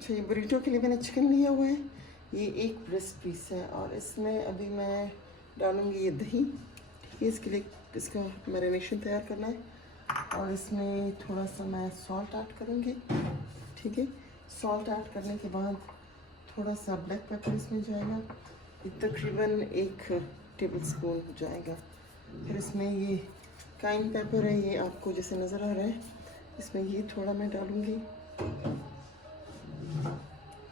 अच्छा, ये बुरीटो के लिए मैंने चिकन लिया हुआ है। ये एक ब्रेस्ट पीस है और इसमें अभी मैं डालूँगी ये दही। ठीक है, इसके लिए इसका मैरिनेशन तैयार करना है और इसमें थोड़ा सा मैं सॉल्ट ऐड करूँगी। ठीक है, सॉल्ट ऐड करने के बाद थोड़ा सा ब्लैक पेपर इसमें जाएगा, ये तकरीबन 1 टेबल स्पून जाएगा। फिर इसमें ये काइन पेपर है, ये आपको जैसे नज़र आ रहा है, इसमें ये थोड़ा मैं डालूँगी।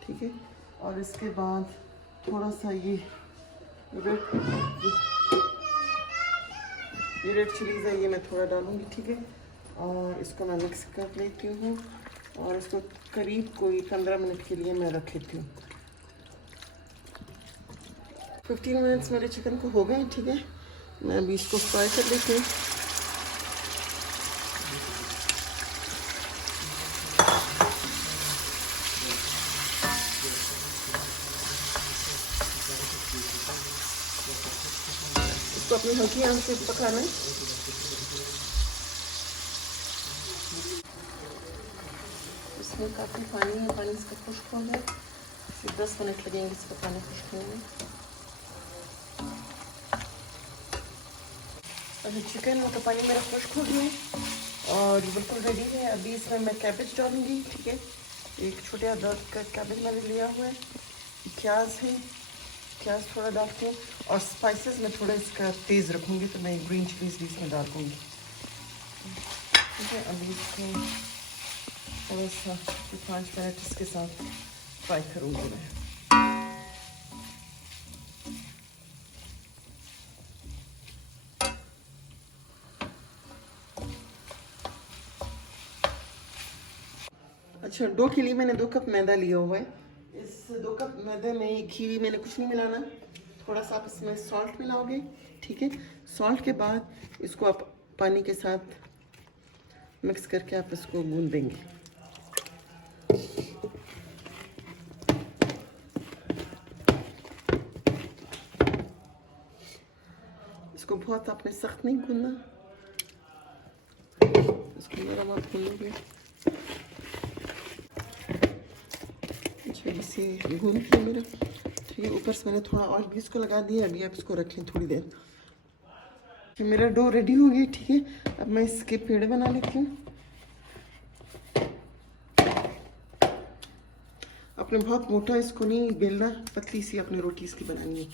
ठीक है, और इसके बाद थोड़ा सा ये रेड चिलीज़ है, ये मैं थोड़ा डालूँगी। ठीक है, और इसको मैं मिक्स कर लेती हूँ और इसको करीब कोई 15 मिनट के लिए मैं रख लेती हूँ। 15 मिनट्स मेरे चिकन को हो गए। ठीक है, मैं अभी इसको फ्राई कर लेती हूँ। इसको अपनी हल्की आंच पे पकाना है। इसमें काफ़ी पानी है, पानी इसका खुश्क हो गया। फिर 10 मिनट लगेंगे इसको पानी खुश्क होने में। अभी चिकन का पानी मेरा खुश्क हो गया है और ये बिल्कुल रेडी है। अभी इसमें मैं कैबेज डालूँगी। ठीक है, एक छोटे आदाद का कैबेज मैंने लिया हुआ है। प्याज है, प्याज थोड़ा डालती हूँ और स्पाइसेस में थोड़ा इसका तेज़ रखूँगी तो मैं ग्रीन चिलीज भी इसमें डाल दूँगी। ठीक है, अभी इसको थोड़ा सा 5 मिनट इसके साथ फ्राई करूँगी मैं। अच्छा, डो के लिए मैंने 2 कप मैदा लिया हुआ है। इस 2 कप मैदे में घी मैंने कुछ नहीं मिलाना, थोड़ा सा आप इसमें सॉल्ट मिलाओगे। ठीक है, सॉल्ट के बाद इसको आप पानी के साथ मिक्स करके आप इसको गूंद देंगे। इसको बहुत आपने सख्त नहीं गूंदना, इसको नरम आप गूंदोगे। इसे गूंद लिया मेरा। ठीक है, ऊपर से मैंने थोड़ा ऑयल भी इसको लगा दिया। अभी आप इसको रखें थोड़ी देर। मेरा डो रेडी हो गया। ठीक है, अब मैं इसके पेड़े बना लेती हूँ। आपने बहुत मोटा इसको नहीं बेलना, पतली सी अपनी रोटी इसकी बनानी है।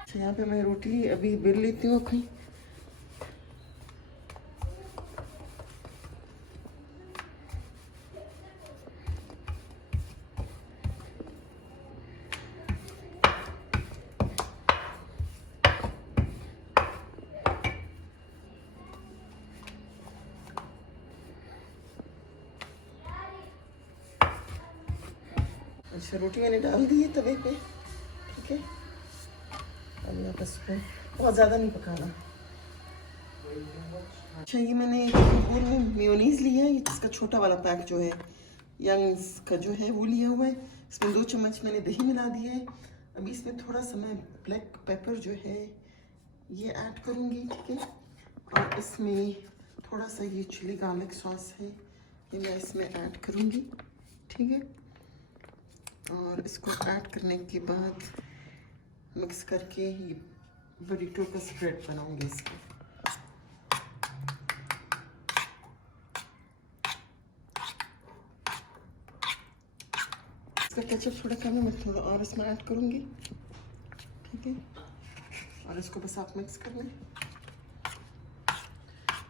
अच्छा, यहाँ पे मैं रोटी अभी बेल लेती हूँ अपनी। अच्छा, रोटी मैंने डाल दी है तवे पे। ठीक है, अब आप इसको बहुत ज़्यादा नहीं पकाना। अच्छा, ये मैंने बोल में मेयोनीज लिया है, इसका छोटा वाला पैक जो है यंग्स का जो है वो लिया हुआ है। इसमें 2 चम्मच मैंने दही मिला दिया है। अभी इसमें थोड़ा सा मैं ब्लैक पेपर जो है ये ऐड करूँगी। ठीक है, और इसमें थोड़ा सा ये चिली गार्लिक सॉस है, ये मैं इसमें ऐड करूँगी। ठीक है, और इसको ऐड करने के बाद मिक्स करके ये बुरीटो का स्प्रेड बनाऊंगी इसको। इसका केचप थोड़ा कम है, मैं थोड़ा और इसमें ऐड करूंगी। ठीक है, और इसको बस आप मिक्स करना है।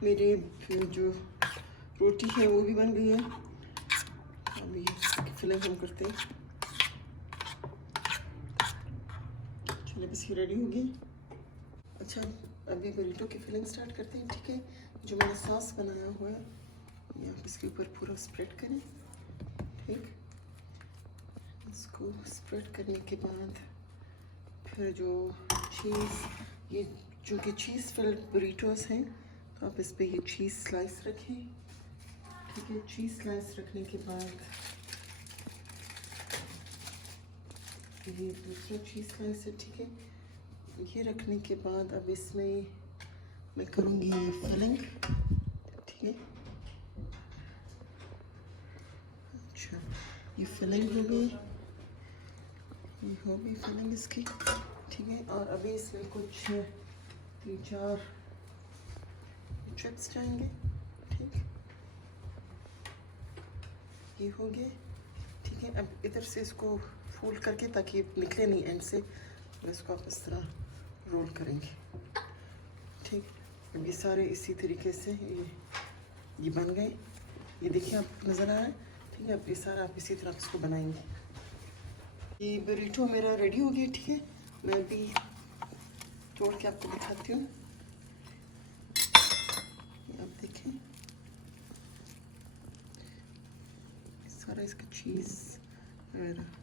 मेरी जो रोटी है वो भी बन गई है। अभी फिलिंग हम करते हैं। चलिए, बस ये रेडी होगी। अच्छा, अभी बुरीटो की फिलिंग स्टार्ट करते हैं। ठीक है, जो मैंने सॉस बनाया हुआ है ये आप इसके ऊपर पूरा स्प्रेड करें। ठीक, इसको स्प्रेड करने के बाद फिर जो चीज़, ये जो कि चीज़ फिल्ड बुरीटोस हैं, तो आप इस पे ये चीज़ स्लाइस रखें। ठीक है, चीज़ स्लाइस रखने के बाद ये दूसरा चीज़ स्लाइस है। ठीक है, ये रखने के बाद अब इसमें मैं करूँगी फिलिंग, ठीक है। अच्छा, ये फिलिंग हो गई, ये हो गई फिलिंग इसकी, ठीक है। और अभी इसमें कुछ 3-4 चिप्स जाएंगे, ठीक, ये हो गए, ठीक है। अब इधर से इसको फोल्ड करके, ताकि निकले नहीं एंड से, इसको आप इस तरह रोल करेंगे, ठीक। अब ये सारे इसी तरीके से ये बन गए, ये देखिए आप नज़र आ रहा है, ठीक है। अब ये सारा आप इसी तरह इसको बनाएंगे। ये बुरीटो मेरा रेडी हो गया, ठीक है। मैं अभी तोड़ के आपको दिखाती हूँ, आप देखें सारा इसका चीज़ वगैरह।